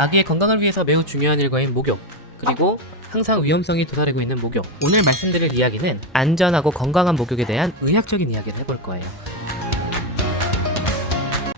아기의 건강을 위해서 매우 중요한 일과인 목욕, 그리고 항상 위험성이 도사리고 있는 목욕. 오늘 말씀드릴 이야기는 안전하고 건강한 목욕에 대한 의학적인 이야기를 해볼 거예요.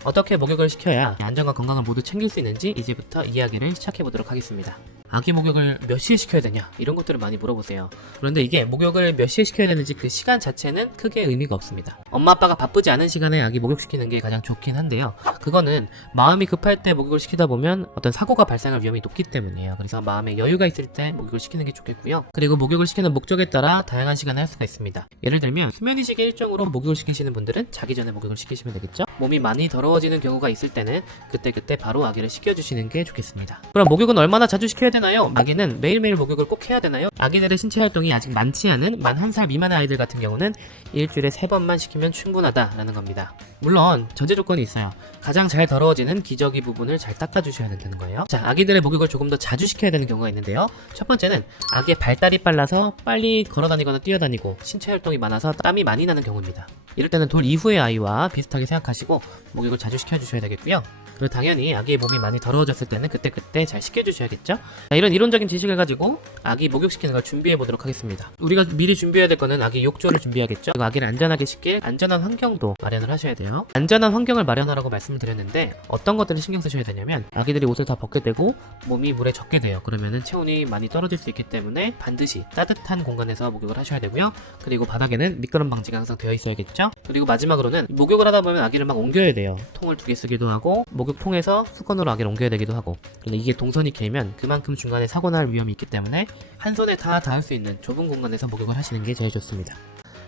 어떻게 목욕을 시켜야 안전과 건강을 모두 챙길 수 있는지 이제부터 이야기를 시작해 보도록 하겠습니다. 아기 목욕을 몇 시에 시켜야 되냐 이런 것들을 많이 물어보세요. 그런데 이게 목욕을 몇 시에 시켜야 되는지 그 시간 자체는 크게 의미가 없습니다. 엄마 아빠가 바쁘지 않은 시간에 아기 목욕시키는 게 가장 좋긴 한데요, 그거는 마음이 급할 때 목욕을 시키다 보면 어떤 사고가 발생할 위험이 높기 때문이에요. 그래서 마음에 여유가 있을 때 목욕을 시키는 게 좋겠고요. 그리고 목욕을 시키는 목적에 따라 다양한 시간에 할 수가 있습니다. 예를 들면 수면이식의 일정으로 목욕을 시키시는 분들은 자기 전에 목욕을 시키시면 되겠죠. 몸이 많이 더러워지는 경우가 있을 때는 그때 바로 아기를 씻겨주시는 게 좋겠습니다. 그럼 목욕은 얼마나 자주 시켜야 되나요? 아기는 매일매일 목욕을 꼭 해야 되나요? 아기들의 신체 활동이 아직 많지 않은 만 1살 미만의 아이들 같은 경우는 일주일에 3번만 시키면 충분하다라는 겁니다. 물론 전제 조건이 있어요. 가장 잘 더러워지는 기저귀 부분을 잘 닦아주셔야 된다는 거예요. 자, 아기들의 목욕을 조금 더 자주 시켜야 되는 경우가 있는데요, 첫 번째는 아기의 발달이 빨라서 빨리 걸어다니거나 뛰어다니고 신체 활동이 많아서 땀이 많이 나는 경우입니다. 이럴 때는 돌 이후의 아이와 비슷하게 생각하시고 목욕을 자주 시켜주셔야 되겠고요. 그리고 당연히 아기의 몸이 많이 더러워졌을 때는 그때 잘 씻겨주셔야겠죠. 자, 이런 이론적인 지식을 가지고 아기 목욕시키는 걸 준비해 보도록 하겠습니다. 우리가 미리 준비해야 될 거는 아기 욕조를 준비하겠죠. 그리고 아기를 안전하게 씻길 안전한 환경도 마련을 하셔야 돼요. 안전한 환경을 마련하라고 말씀을 드렸는데 어떤 것들을 신경 쓰셔야 되냐면, 아기들이 옷을 다 벗게 되고 몸이 물에 젖게 돼요. 그러면은 체온이 많이 떨어질 수 있기 때문에 반드시 따뜻한 공간에서 목욕을 하셔야 되고요. 그리고 바닥에는 미끄럼 방지가 항상 되어 있어야겠죠. 그리고 마지막으로는 목욕을 하다 보면 아기를 막 옮겨야 돼요. 통을 2개 쓰기도 하고 목욕통에서 수건으로 아기를 옮겨야 되기도 하고. 근데 이게 동선이 길면 그만큼 중간에 사고 날 위험이 있기 때문에 한 손에 다 닿을 수 있는 좁은 공간에서 목욕을 하시는 게 제일 좋습니다.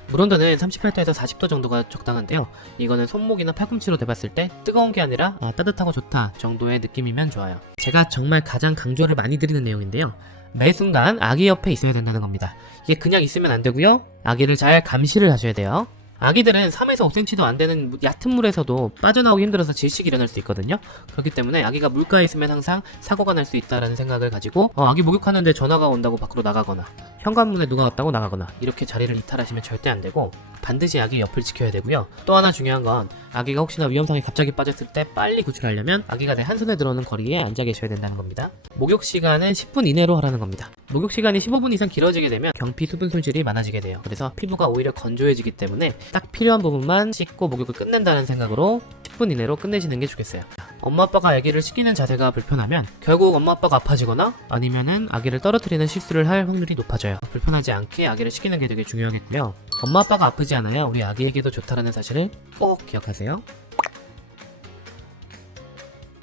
물 온도는 38도에서 40도 정도가 적당한데요, 이거는 손목이나 팔꿈치로 대봤을 때 뜨거운 게 아니라 따뜻하고 좋다 정도의 느낌이면 좋아요. 제가 정말 가장 강조를 많이 드리는 내용인데요, 매 순간 아기 옆에 있어야 된다는 겁니다. 이게 그냥 있으면 안 되고요, 아기를 잘 감시를 하셔야 돼요. 아기들은 3에서 5cm도 안 되는 얕은 물에서도 빠져나오기 힘들어서 질식이 일어날 수 있거든요. 그렇기 때문에 아기가 물가에 있으면 항상 사고가 날 수 있다는 생각을 가지고 아기 목욕하는데 전화가 온다고 밖으로 나가거나 현관문에 누가 왔다고 나가거나 이렇게 자리를 이탈하시면 절대 안 되고, 반드시 아기 옆을 지켜야 되고요. 또 하나 중요한 건 아기가 혹시나 위험상에 갑자기 빠졌을 때 빨리 구출하려면 아기가 내 한 손에 들어오는 거리에 앉아 계셔야 된다는 겁니다. 목욕 시간은 10분 이내로 하라는 겁니다. 목욕 시간이 15분 이상 길어지게 되면 경피 수분 손실이 많아지게 돼요. 그래서 피부가 오히려 건조해지기 때문에 딱 필요한 부분만 씻고 목욕을 끝낸다는 생각으로 10분 이내로 끝내시는 게 좋겠어요. 엄마 아빠가 아기를 씻기는 자세가 불편하면 결국 엄마 아빠가 아파지거나 아니면은 아기를 떨어뜨리는 실수를 할 확률이 높아져요. 불편하지 않게 아기를 씻기는 게 되게 중요하겠고요. 엄마 아빠가 아프지 않아야 우리 아기에게도 좋다라는 사실을 꼭 기억하세요.